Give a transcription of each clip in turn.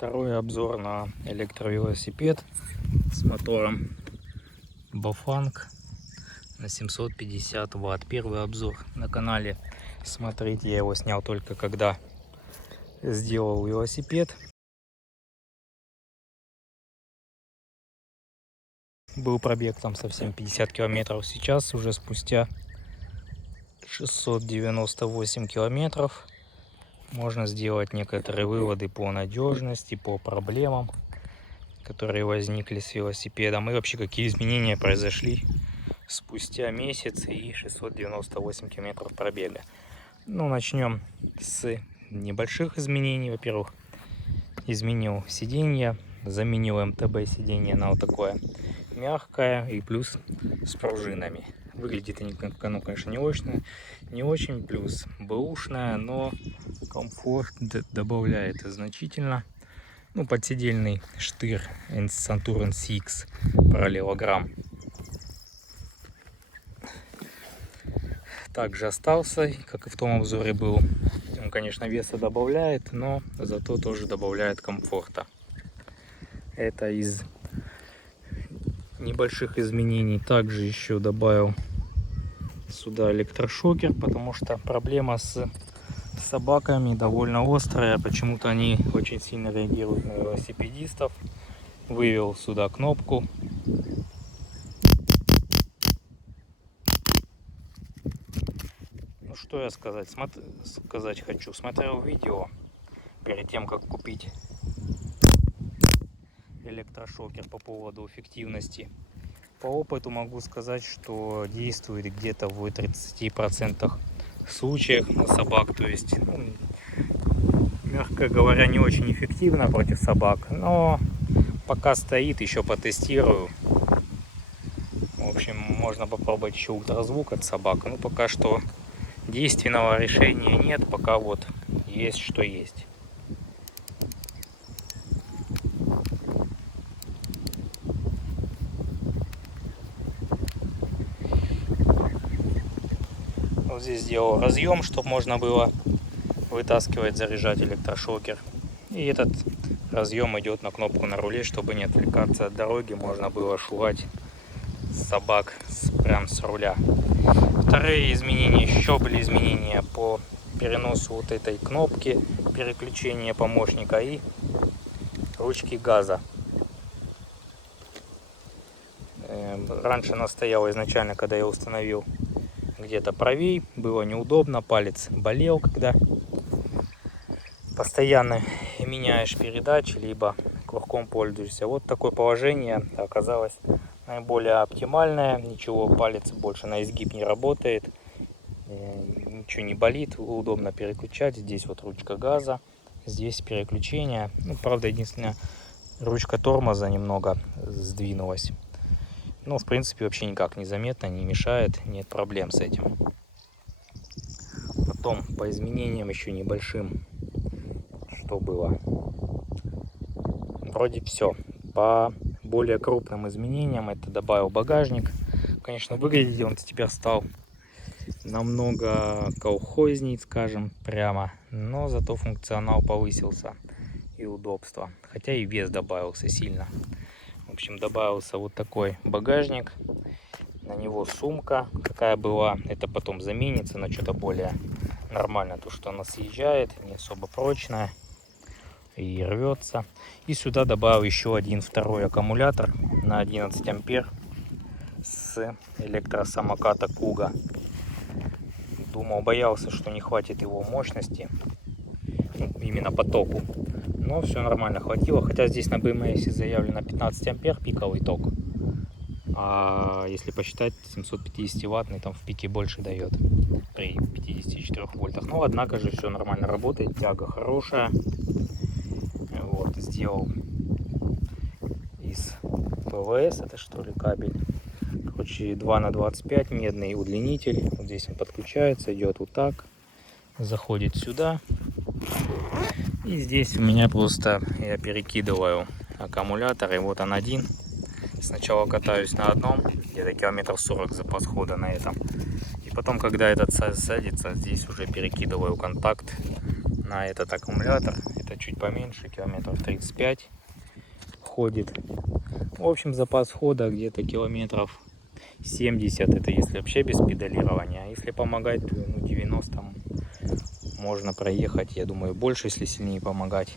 Второй обзор на электровелосипед с мотором Bafang на 750 Вт. Первый обзор на канале. Смотрите, я его снял только когда сделал велосипед. Был пробег там совсем 50 километров. Сейчас уже спустя 698 километров можно сделать некоторые выводы по надежности, по проблемам, которые возникли с велосипедом, и вообще какие изменения произошли спустя месяц и 698 километров пробега. Ну, начнем с небольших изменений. Во-первых, изменил сиденье, заменил МТБ сиденье на вот такое мягкое и плюс с пружинами. Выглядит оно, конечно, не очень, плюс бэушное, но комфорт добавляет значительно. Ну, подседельный штырь Saturn CX параллелограмм также остался, как и в том обзоре был. Он, конечно, веса добавляет, но зато тоже добавляет комфорта. Это из небольших изменений. Также еще добавил сюда электрошокер, потому что проблема с собаками довольно острая. Почему-то они очень сильно реагируют на велосипедистов. Вывел сюда кнопку. Ну что я сказать хочу. Смотрел видео перед тем, как купить электрошокер, по поводу эффективности. По опыту могу сказать, что действует где-то в 30% случаях на собак. То есть, мягко говоря, не очень эффективно против собак. Но пока стоит, еще потестирую. В общем, можно попробовать еще ультразвук от собак. Но пока что действенного решения нет. Пока вот есть что есть. Вот здесь сделал разъем, чтобы можно было вытаскивать, заряжать электрошокер. И этот разъем идет на кнопку на руле, чтобы не отвлекаться от дороги, можно было шугать собак прям с руля. Вторые изменения, еще были изменения по переносу вот этой кнопки переключения помощника и ручки газа. Раньше она стояла изначально, когда я установил, где-то правей, было неудобно, палец болел, когда постоянно меняешь передачи, либо курком пользуешься. Вот такое положение оказалось наиболее оптимальное. Ничего, палец больше на изгиб не работает, ничего не болит, удобно переключать. Здесь вот ручка газа, здесь переключение. Ну, правда, единственное, ручка тормоза немного сдвинулась. Но, в принципе, вообще никак не заметно, не мешает, нет проблем с этим. Потом по изменениям еще небольшим, что было. Вроде все. По более крупным изменениям это добавил багажник. Конечно, выглядеть он теперь стал намного колхозней, скажем прямо. Но зато функционал повысился и удобство. Хотя и вес добавился сильно. В общем, добавился вот такой багажник. На него сумка, какая была. Это потом заменится на что-то более нормальное. То, что она съезжает, не особо прочная и рвется. И сюда добавил еще один второй аккумулятор на 11 ампер с электросамоката Kuga. Боялся, что не хватит его мощности, именно по току. Но все нормально хватило. Хотя здесь на BMS заявлено 15 ампер пиковый ток. А если посчитать, 750 ваттный там в пике больше дает при 54 вольтах. Но однако же все нормально работает, тяга хорошая. Вот, сделал из ПВС, это что ли кабель. Короче, 2 на 25 медный удлинитель. Вот здесь он подключается, идет вот так, заходит сюда. И здесь у меня просто я перекидываю аккумулятор, и вот он один. Сначала катаюсь на одном, где-то километров 40 запас хода на этом. И потом, когда этот садится, здесь уже перекидываю контакт на этот аккумулятор. Это Это чуть поменьше, километров 35 ходит. В общем, запас хода где-то километров 70, это если вообще без педалирования. А если помогать, то 90 можно проехать, я думаю, больше, если сильнее помогать.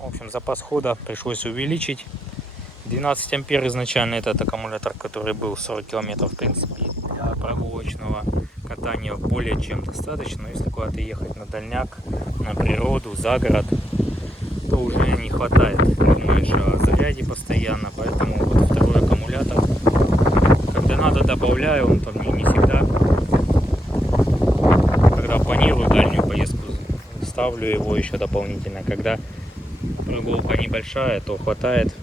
В общем, запас хода пришлось увеличить. 12 ампер изначально этот аккумулятор, который был 40 километров, в принципе, для прогулочного катания более чем достаточно. Но если куда-то ехать на дальняк, на природу, за город, то уже не хватает. Думаешь о заряде постоянно, поэтому вот второй аккумулятор, когда надо, добавляю, он там не всегда. Когда планирую дальнюю поездку, ставлю его еще дополнительно. Когда прогулка небольшая, то хватает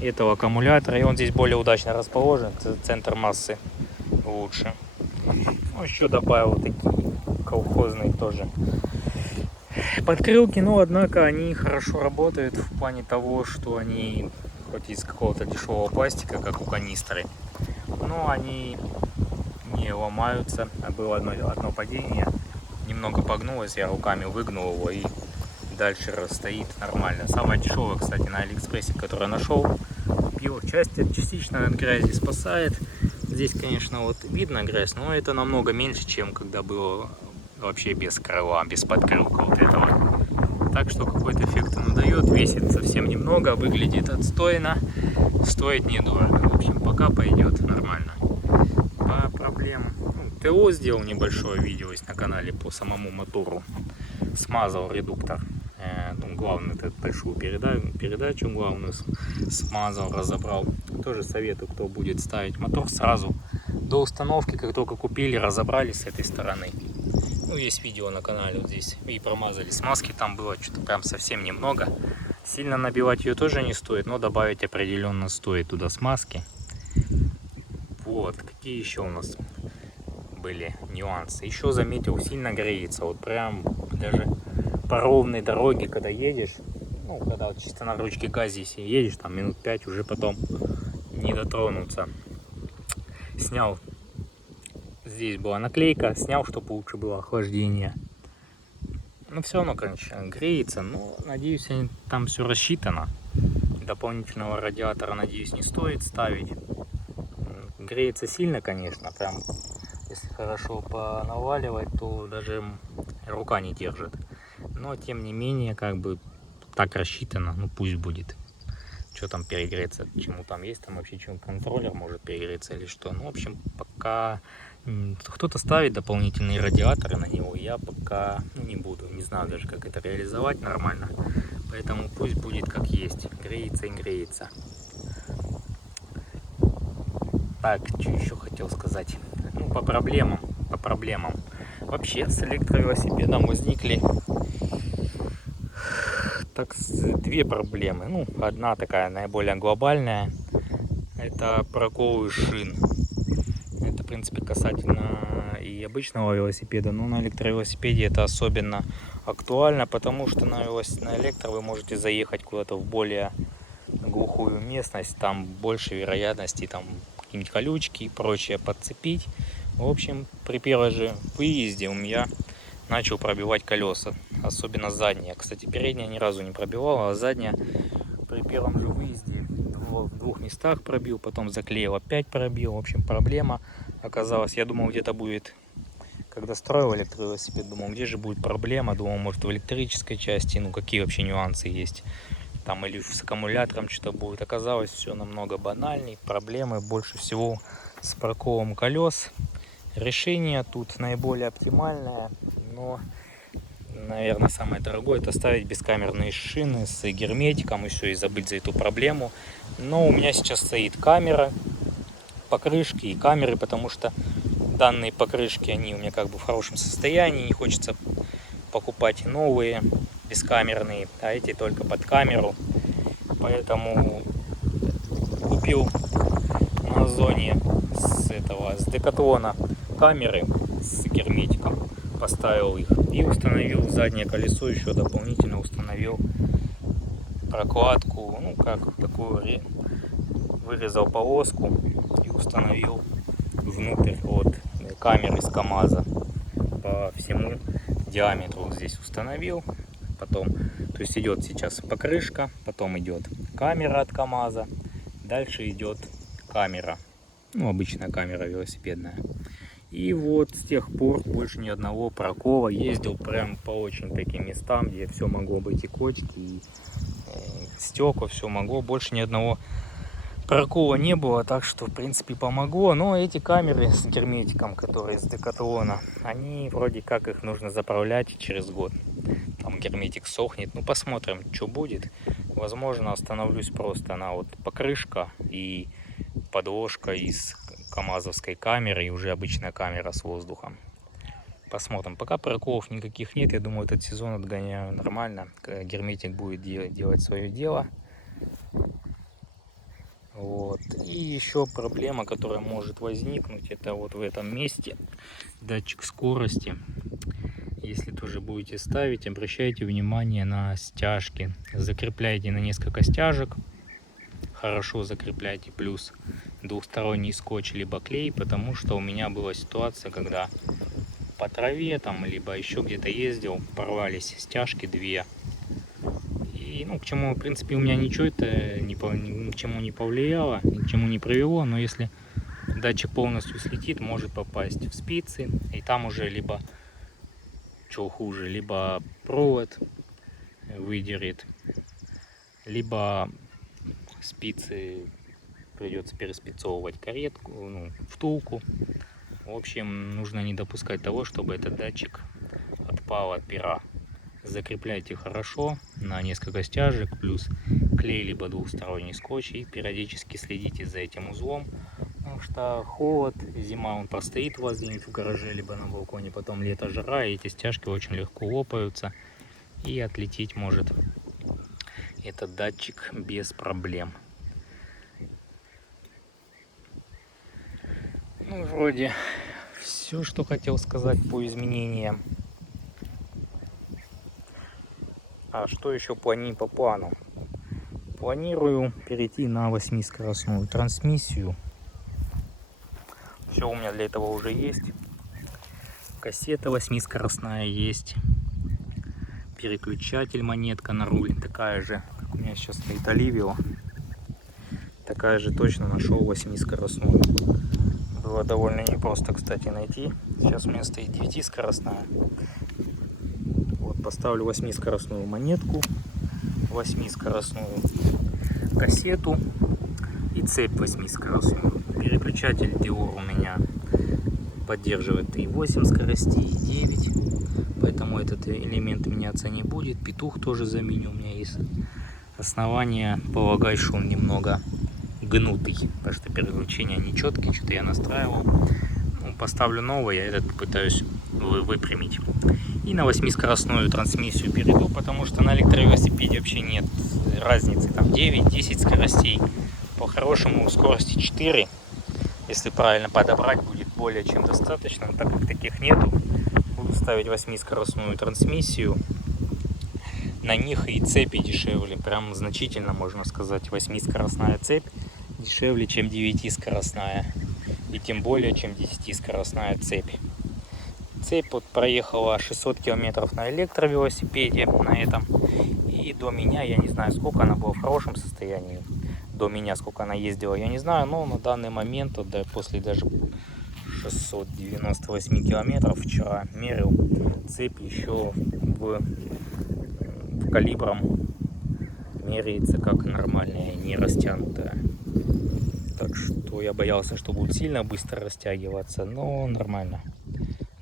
этого аккумулятора, и он здесь более удачно расположен, центр массы лучше. Ну, еще добавил такие колхозные тоже подкрылки, но однако они хорошо работают в плане того, что они хоть из какого-то дешевого пластика, как у канистры, но они не ломаются. Было одно падение, немного погнулось, я руками выгнул его и дальше расстоит нормально. Самое дешевое, кстати, на Алиэкспрессе, которое нашел, купил. Частично от грязи спасает. Здесь, конечно, вот видно грязь, но это намного меньше, чем когда было вообще без крыла, без подкрылка вот этого. Так что какой-то эффект он дает. Весит совсем немного, выглядит отстойно, стоит недорого. В общем, пока пойдет нормально. По проблемам. ТО сделал небольшое видео есть на канале по самому мотору. Смазал редуктор. Главную эту большую передачу главную смазал, разобрал. Тоже советую, кто будет ставить мотор, сразу до установки, как только купили, разобрали с этой стороны. Ну, есть видео на канале вот здесь. И промазали смазки, там было что-то прям совсем немного. Сильно набивать ее тоже не стоит, но добавить определенно стоит туда смазки. Вот, какие еще у нас были нюансы. Еще заметил, сильно греется, вот прям даже по ровной дороге, когда едешь, ну, когда вот чисто на ручке газе, если едешь, там минут 5, уже потом не дотронуться. Снял, здесь была наклейка, снял, чтобы лучше было охлаждение. Но все равно, конечно, греется, но, надеюсь, там все рассчитано. Дополнительного радиатора, надеюсь, не стоит ставить. Греется сильно, конечно, прям, если хорошо понаваливать, то даже рука не держит. Но, тем не менее, как бы так рассчитано, ну пусть будет. Что там перегреться, чему там есть, там вообще чем контроллер может перегреться или что. Ну, в общем, пока кто-то ставит дополнительные радиаторы на него, я пока не буду. Не знаю даже, как это реализовать нормально. Поэтому пусть будет как есть. Греется и греется. Так, что еще хотел сказать? Ну, по проблемам. Вообще с электровелосипедом возникли две проблемы. Ну, одна такая наиболее глобальная, это проколы шин. Это, в принципе, касательно и обычного велосипеда, но на электровелосипеде это особенно актуально, потому что на электро вы можете заехать куда-то в более глухую местность, там больше вероятности там какие-нибудь колючки и прочее подцепить. В общем, при первой же выезде у меня начал пробивать колеса, особенно задняя. Кстати, передняя ни разу не пробивала, а задняя при первом же выезде в двух местах пробил, потом заклеил, опять пробил. В общем, проблема оказалась. Я думал, где-то будет, когда строил электровелосипед, думал, где же будет проблема. Думал, может, в электрической части, ну какие вообще нюансы есть. Там или с аккумулятором что-то будет. Оказалось, все намного банальней. Проблемы больше всего с проколом колес. Решение тут наиболее оптимальное, но, наверное, самое дорогое — это ставить бескамерные шины с герметиком и все, и забыть за эту проблему. Но у меня сейчас стоит камера, покрышки и камеры, потому что данные покрышки, они у меня как бы в хорошем состоянии, не хочется покупать новые бескамерные, а эти только под камеру. Поэтому купил на Озоне с Декатлона камеры с герметиком, поставил их и установил заднее колесо, еще дополнительно установил прокладку, ну как такую, вырезал полоску и установил внутрь от камеры с КамАЗа по всему диаметру. Вот здесь установил, потом, то есть идет сейчас покрышка, потом идет камера от КамАЗа, дальше идет камера, ну обычная камера велосипедная. И вот с тех пор больше ни одного прокола. Ездил прям по очень таким местам, где все могло быть, и кочки, и стекла, все могло. Больше ни одного прокола не было, так что в принципе помогло. Но эти камеры с герметиком, которые из Декатлона, они вроде как их нужно заправлять через год. Там герметик сохнет. Ну посмотрим, что будет. Возможно, остановлюсь просто на вот покрышка и подложка из камазовской камеры и уже обычная камера с воздухом. Посмотрим. Пока проколов никаких нет. Я думаю, этот сезон отгоняю нормально. Герметик будет делать свое дело. Вот. И еще проблема, которая может возникнуть, это вот в этом месте датчик скорости. Если тоже будете ставить, обращайте внимание на стяжки. Закрепляйте на несколько стяжек. Хорошо закрепляйте, плюс двухсторонний скотч либо клей, потому что у меня была ситуация, когда по траве там либо еще где-то ездил, порвались стяжки две. И ну к чему в принципе у меня ничего это ни к чему не повлияло, ни к чему не привело, но если датчик полностью слетит, может попасть в спицы, и там уже либо что хуже, либо провод выдерет, либо спицы придется переспицовывать каретку, ну, втулку. В общем, нужно не допускать того, чтобы этот датчик отпал от пера. Закрепляйте хорошо на несколько стяжек, плюс клей либо двухсторонний скотч, и периодически следите за этим узлом, потому что холод, зима, он простоит у вас где-нибудь в гараже либо на балконе, потом лето, жара, и эти стяжки очень легко лопаются, и отлететь может этот датчик без проблем. Ну, вроде все, что хотел сказать по изменениям. А что еще по плану? Планирую перейти на 8-скоростную трансмиссию. Все у меня для этого уже есть. Кассета 8-скоростная есть. Переключатель, монетка на руль такая же, как у меня сейчас стоит Оливио. Такая же точно нашел 8-скоростную. Было довольно непросто, кстати, найти. Сейчас у меня стоит 9-скоростная. Вот поставлю 8-скоростную монетку, 8-скоростную кассету и цепь 8-скоростную. Переключатель Dior у меня поддерживает и 8 скоростей, и 9. Поэтому этот элемент меняться не будет. Петух тоже заменю. У меня есть основания полагать, что он немного гнутый, потому что переключения нечеткие, что-то я настраивал. Ну, поставлю новый, я этот попытаюсь выпрямить. И на 8-скоростную трансмиссию перейду, потому что на электровелосипеде вообще нет разницы, там 9-10 скоростей. По-хорошему скорости 4, если правильно подобрать, будет более чем достаточно. Но так как таких нету, буду ставить 8-скоростную трансмиссию. На них и цепи дешевле, прям значительно, можно сказать. 8-скоростная цепь дешевле, чем 9-скоростная, и тем более, чем 10-скоростная цепь. Цепь вот проехала 600 километров на электровелосипеде, на этом, и до меня, я не знаю, сколько она была в хорошем состоянии, до меня, сколько она ездила, я не знаю, но на данный момент, вот, да, после даже 698 километров вчера мерил, цепь еще в калибром меряется как нормальная, не растянутая. Так что я боялся, что будет сильно быстро растягиваться, но нормально.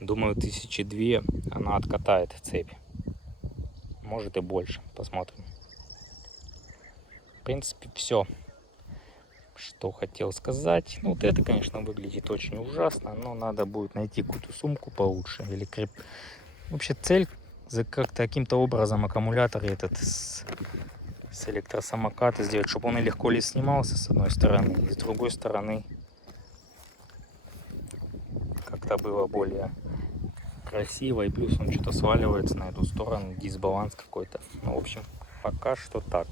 Думаю, 1002 она откатает цепь. Может и больше. Посмотрим. В принципе, все, что хотел сказать. Ну, вот это, конечно, выглядит очень ужасно, но надо будет найти какую-то сумку получше. Или Вообще цель как-то каким-то образом аккумулятор этот с электросамоката сделать, чтобы он и легко ли снимался с одной стороны, и с другой стороны как-то было более красиво, и плюс он что-то сваливается на эту сторону, дисбаланс какой-то. Ну, в общем, пока что так.